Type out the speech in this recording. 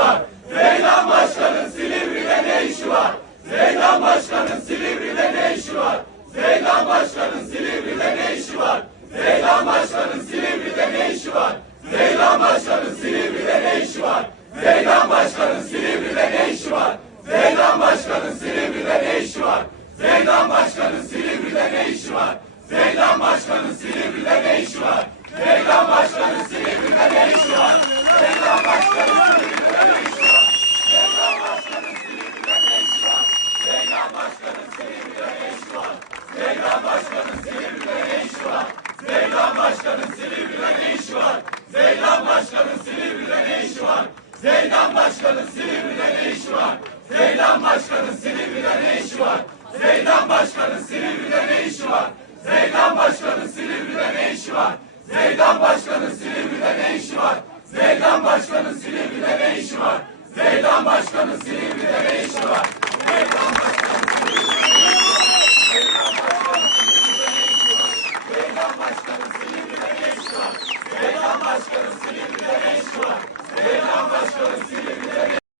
var? Zeydan Başkan'ın Silivri'de ne işi var? Zeydan Başkan'ın Silivri'de ne işi var? Zeydan Başkan'ın Silivri'de ne işi var? Zeydan Başkan'ın Silivri'de ne işi var? Zeydan Başkan'ın Silivri'de ne işi var? Zeydan Başkan'ın Silivri'de ne işi var? Zeydan Başkan'ın Silivri'de ne işi var? Zeydan Başkan'ın Silivri'de ne işi var? Zeydan Başkan'ın Silivri'de ne işi var? Zeydan Başkan'ın Silivri'de ne işi var? Zeydan Başkan'ın Silivri'de ne işi var? Zeydan Başkan'ın Silivri'de ne işi var? Zeydan Başkan'ın Silivri'de ne işi var? Zeydan Başkan'ın Silivri'de ne işi var? Zeydan Başkan'ın Silivri'de ne işi var? Zeydan Başkan'ın Silivri'de ne işi var? Zeydan Başkan'ın Silivri'de ne işi var? Zeydan Başkan'ın Silivri'de ne işi var? Zeydan Başkan'ın Silivri'de ne işi var? Zeydan Başkan'ın Silivri'de ne işi var? Zeydan Başkan'ın Silivri'de ne işi var? Zeydan Başkan'ın Silivri'de ne işi var? Zeydan Başkan'ın Silivri'de ne işi var? Zeydan Başkan'ın Zeydan Başkan'ın Silivri'de ne işi var? Zeydan Başkan'ın Silivri'de ne işi var? Zeydan Başkan'ın Silivri'de ne